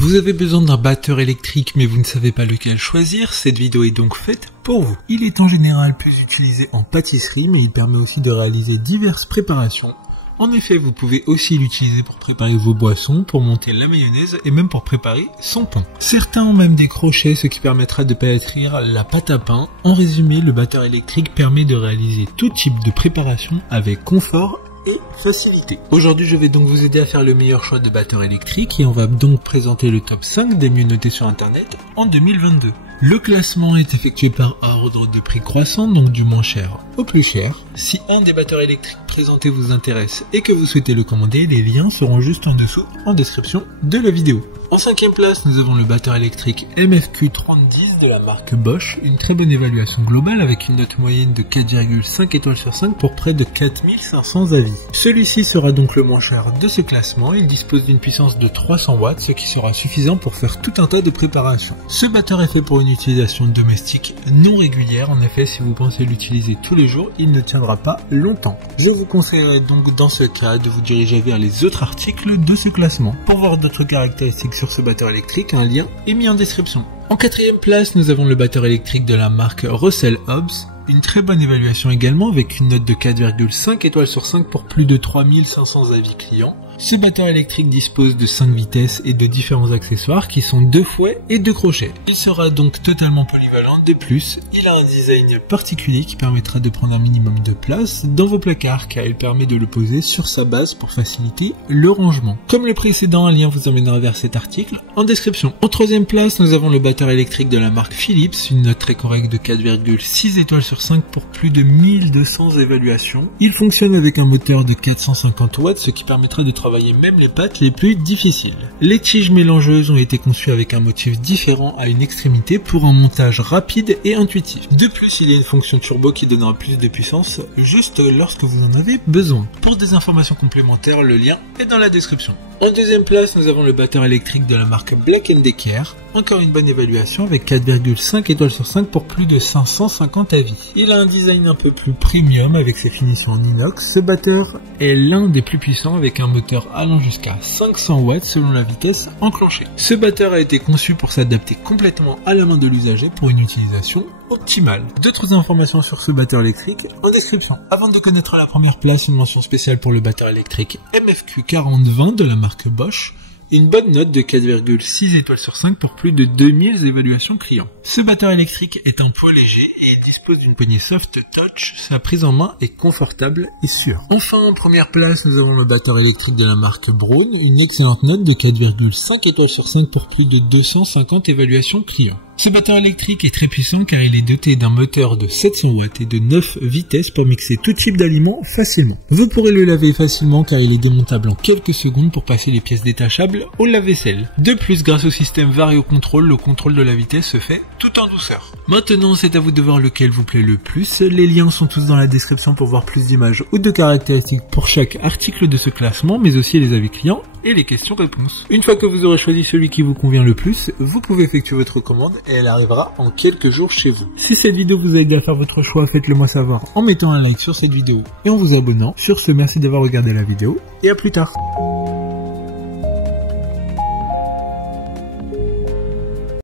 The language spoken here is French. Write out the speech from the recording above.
Vous avez besoin d'un batteur électrique mais vous ne savez pas lequel choisir, cette vidéo est donc faite pour vous. Il est en général plus utilisé en pâtisserie mais il permet aussi de réaliser diverses préparations. En effet, vous pouvez aussi l'utiliser pour préparer vos boissons, pour monter la mayonnaise et même pour préparer son pain. Certains ont même des crochets, ce qui permettra de pétrir la pâte à pain. En résumé, le batteur électrique permet de réaliser tout type de préparation avec confort et facilité. Aujourd'hui, je vais donc vous aider à faire le meilleur choix de batteur électrique et on va donc présenter le top 5 des mieux notés sur internet en 2022. Le classement est effectué par ordre de prix croissant, donc du moins cher au plus cher. Si un des batteurs électriques présentés vous intéresse et que vous souhaitez le commander, les liens seront juste en dessous en description de la vidéo. En 5e place, nous avons le batteur électrique MFQ3010 de la marque Bosch, une très bonne évaluation globale avec une note moyenne de 4,5 étoiles sur 5 pour près de 4500 avis. Celui-ci sera donc le moins cher de ce classement, il dispose d'une puissance de 300 watts, ce qui sera suffisant pour faire tout un tas de préparations. Ce batteur est fait pour une utilisation domestique non régulière, en effet si vous pensez l'utiliser tous les jours, il ne tiendra pas longtemps. Je vous conseillerais donc dans ce cas de vous diriger vers les autres articles de ce classement. Pour voir d'autres caractéristiques sur ce batteur électrique, un lien est mis en description. En 4e place, nous avons le batteur électrique de la marque Russell Hobbs. Une très bonne évaluation également avec une note de 4,5 étoiles sur 5 pour plus de 3500 avis clients. Ce batteur électrique dispose de 5 vitesses et de différents accessoires qui sont 2 fouets et 2 crochets. Il sera donc totalement polyvalent. De plus, il a un design particulier qui permettra de prendre un minimum de place dans vos placards car il permet de le poser sur sa base pour faciliter le rangement. Comme le précédent, un lien vous emmènera vers cet article en description. En 3e place, nous avons le batteur électrique de la marque Philips, une note très correcte de 4,6 étoiles sur 5 pour plus de 1200 évaluations. Il fonctionne avec un moteur de 450 watts, ce qui permettra de travailler même les pâtes les plus difficiles. Les tiges mélangeuses ont été conçues avec un motif différent à une extrémité pour un montage rapide et intuitif. De plus, il y a une fonction turbo qui donnera plus de puissance juste lorsque vous en avez besoin. Pour des informations complémentaires, le lien est dans la description. En 2e place, nous avons le batteur électrique de la marque Black & Decker. Encore une bonne évaluation avec 4,5 étoiles sur 5 pour plus de 550 avis. Il a un design un peu plus premium avec ses finitions en inox. Ce batteur est l'un des plus puissants avec un moteur allant jusqu'à 500 watts selon la vitesse enclenchée. Ce batteur a été conçu pour s'adapter complètement à la main de l'usager pour une utilisation optimale. D'autres informations sur ce batteur électrique en description. Avant de connaître la première place, une mention spéciale pour le batteur électrique MFQ4020 de la marque Bosch. Une bonne note de 4,6 étoiles sur 5 pour plus de 2000 évaluations clients. Ce batteur électrique est un poids léger et dispose d'une poignée soft touch. Sa prise en main est confortable et sûre. Enfin, en première place, nous avons le batteur électrique de la marque Braun. Une excellente note de 4,5 étoiles sur 5 pour plus de 250 évaluations clients. Ce batteur électrique est très puissant car il est doté d'un moteur de 700 watts et de 9 vitesses pour mixer tout type d'aliments facilement. Vous pourrez le laver facilement car il est démontable en quelques secondes pour passer les pièces détachables au lave-vaisselle. De plus, grâce au système Vario Control, le contrôle de la vitesse se fait tout en douceur. Maintenant, c'est à vous de voir lequel vous plaît le plus. Les liens sont tous dans la description pour voir plus d'images ou de caractéristiques pour chaque article de ce classement, mais aussi les avis clients et les questions-réponses. Une fois que vous aurez choisi celui qui vous convient le plus, vous pouvez effectuer votre commande et elle arrivera en quelques jours chez vous. Si cette vidéo vous a aidé à faire votre choix, faites-le moi savoir en mettant un like sur cette vidéo et en vous abonnant. Sur ce, merci d'avoir regardé la vidéo et à plus tard.